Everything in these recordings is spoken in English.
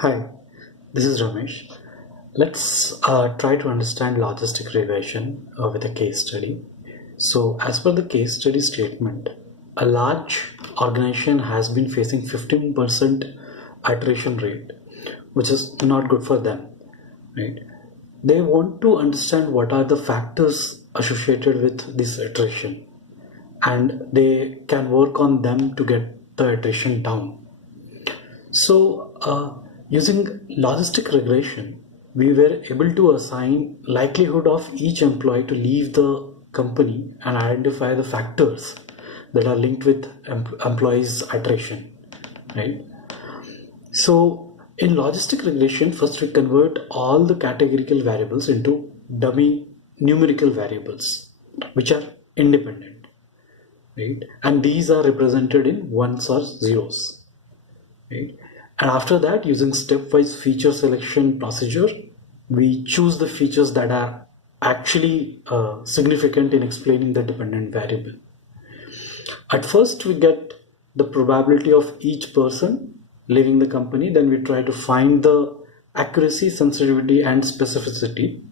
Hi, this is Ramesh. Let's try to understand logistic regression with a case study. So, as per the case study statement, a large organization has been facing 15% iteration rate, which is not good for them, right? They want to understand what are the factors associated with this iteration, and they can work on them to get the iteration down. So, using logistic regression, we were able to assign likelihood of each employee to leave the company and identify the factors that are linked with employees' iteration, right? So, in logistic regression, first we convert all the categorical variables into dummy numerical variables, which are independent, right? And these are represented in ones or zeros, right? And after that, using stepwise feature selection procedure, we choose the features that are actually significant in explaining the dependent variable. At first, we get the probability of each person leaving the company. Then we try to find the accuracy, sensitivity, and specificity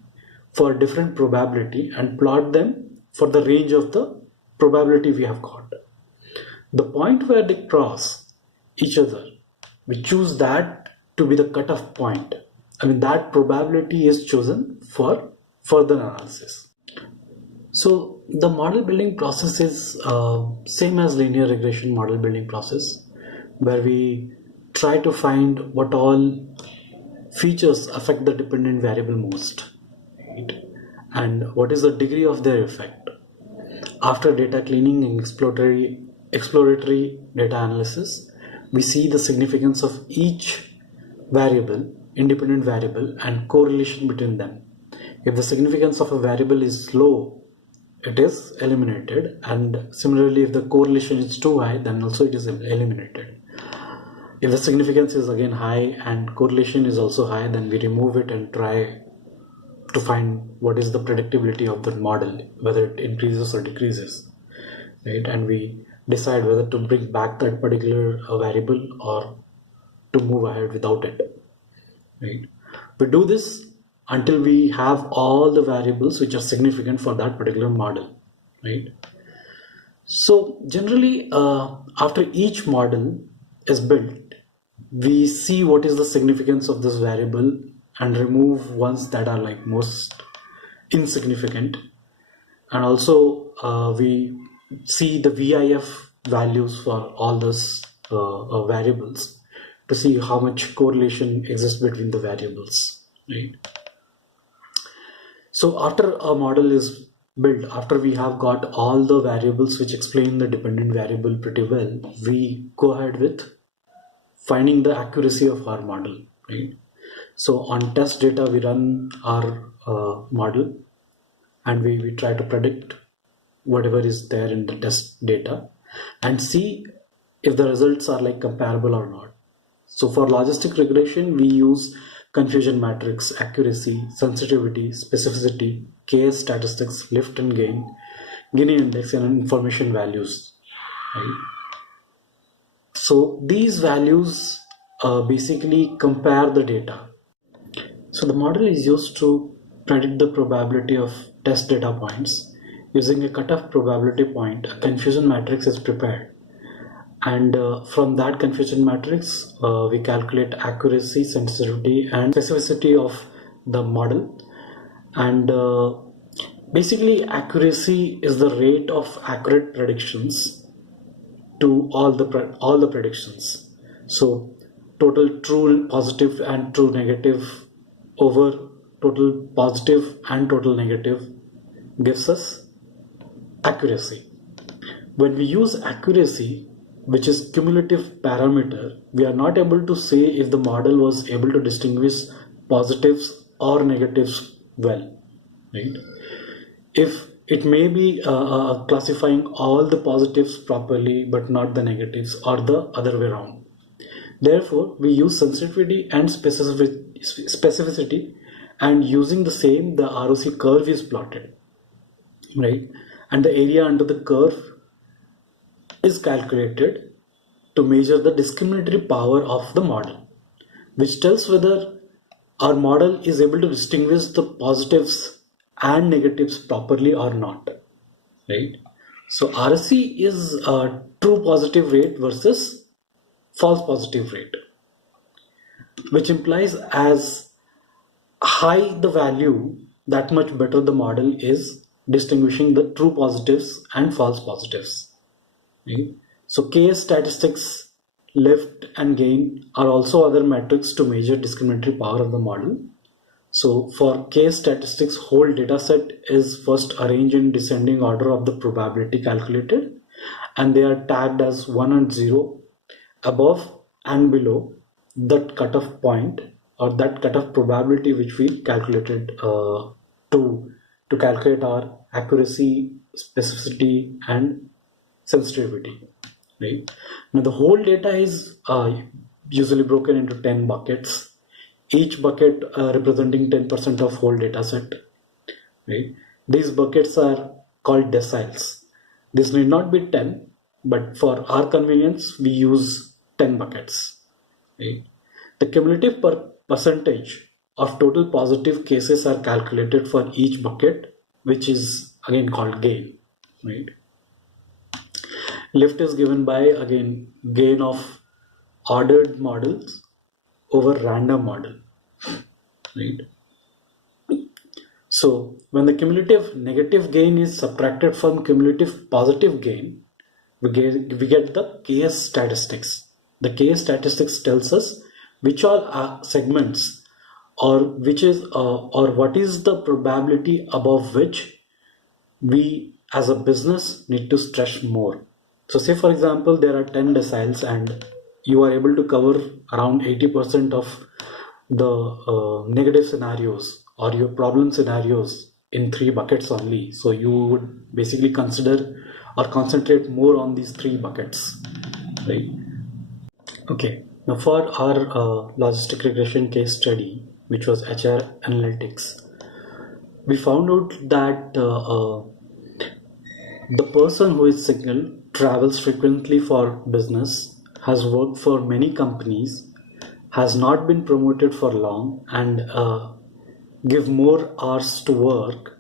for different probability and plot them for the range of the probability we have got. The point where they cross each other, we choose that to be the cutoff point. I mean, that probability is chosen for further analysis. So the model building process is same as linear regression model building process, where we try to find what all features affect the dependent variable most, right? And what is the degree of their effect. After data cleaning and exploratory data analysis, we see the significance of each variable, independent variable, and correlation between them. If the significance of a variable is low, it is eliminated, and similarly if the correlation is too high, then also it is eliminated. If the significance is again high and correlation is also high, then we remove it and try to find what is the predictability of the model, whether it increases or decreases, right? And we decide whether to bring back that particular variable or to move ahead without it, right? We do this until we have all the variables which are significant for that particular model, right? So generally, after each model is built, we see what is the significance of this variable and remove ones that are like most insignificant. And also we see the VIF values for all those variables to see how much correlation exists between the variables, right? So after a model is built, after we have got all the variables which explain the dependent variable pretty well, we go ahead with finding the accuracy of our model, right? So on test data, we run our model and we try to predict whatever is there in the test data and see if the results are like comparable or not. So for logistic regression, we use confusion matrix, accuracy, sensitivity, specificity, KS statistics, lift and gain, Gini index, and information values, right? So these values basically compare the data. So the model is used to predict the probability of test data points. Using a cutoff probability point, a confusion matrix is prepared. And from that confusion matrix, we calculate accuracy, sensitivity, and specificity of the model. And basically, accuracy is the rate of accurate predictions to all the predictions. So total true positive and true negative over total positive and total negative gives us accuracy. When we use accuracy, which is cumulative parameter, we are not able to say if the model was able to distinguish positives or negatives well, right? If it may be classifying all the positives properly but not the negatives, or the other way around. Therefore, we use sensitivity and specificity, and using the same, the ROC curve is plotted, right? And the area under the curve is calculated to measure the discriminatory power of the model. which tells whether our model is able to distinguish the positives and negatives properly or not, right? So RSC is a true positive rate versus false positive rate, which implies as high the value, that much better the model is distinguishing the true positives and false positives. Right? So KS statistics, lift and gain are also other metrics to measure discriminatory power of the model. So for KS statistics, whole dataset is first arranged in descending order of the probability calculated, and they are tagged as 1 and 0 above and below that cutoff point or that cutoff probability which we calculated to calculate our accuracy, specificity, and sensitivity. Right now, the whole data is usually broken into 10 buckets, each bucket representing 10% of whole data set. Right, these buckets are called deciles. This need not be 10, but for our convenience we use 10 buckets. Right, the cumulative percentage of total positive cases are calculated for each bucket, which is again called gain. Right, lift is given by, again, gain of ordered models over random model, right? So when the cumulative negative gain is subtracted from cumulative positive gain, we get the KS statistics. The KS statistics tells us which all segments or which is or what is the probability above which we as a business need to stretch more. So say for example there are 10 deciles and you are able to cover around 80% of the negative scenarios or your problem scenarios in 3 buckets only. So you would basically consider or concentrate more on these 3 buckets, right? Okay, now for our logistic regression case study, which was HR analytics, we found out that the person who is single travels frequently for business, has worked for many companies, has not been promoted for long, and give more hours to work,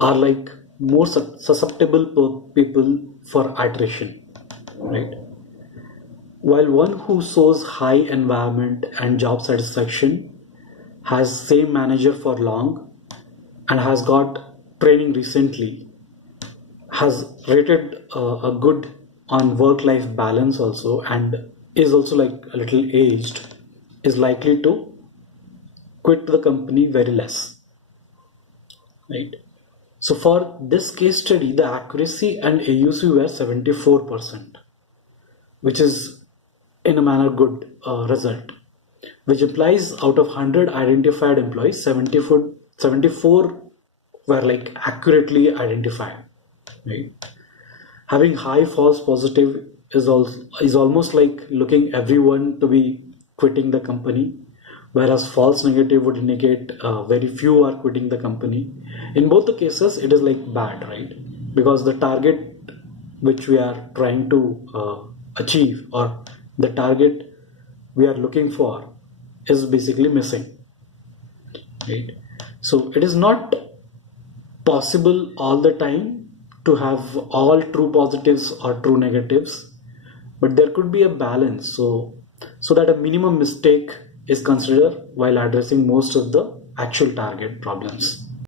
are like more susceptible people for attrition, right? While one who shows high environment and job satisfaction, has same manager for long, and has got training recently, has rated a good on work-life balance also, and is also like a little aged, is likely to quit the company very less, right? So for this case study, the accuracy and AUC were 74%, which is in a manner good result, which implies out of 100 identified employees, 74 were like accurately identified, right? Having high false positive is almost like looking everyone to be quitting the company, whereas false negative would indicate very few are quitting the company. In both the cases, it is like bad, right? Because the target which we are trying to achieve, or the target we are looking for, is basically missing, right? So it is not possible all the time to have all true positives or true negatives, but there could be a balance, so that a minimum mistake is considered while addressing most of the actual target problems.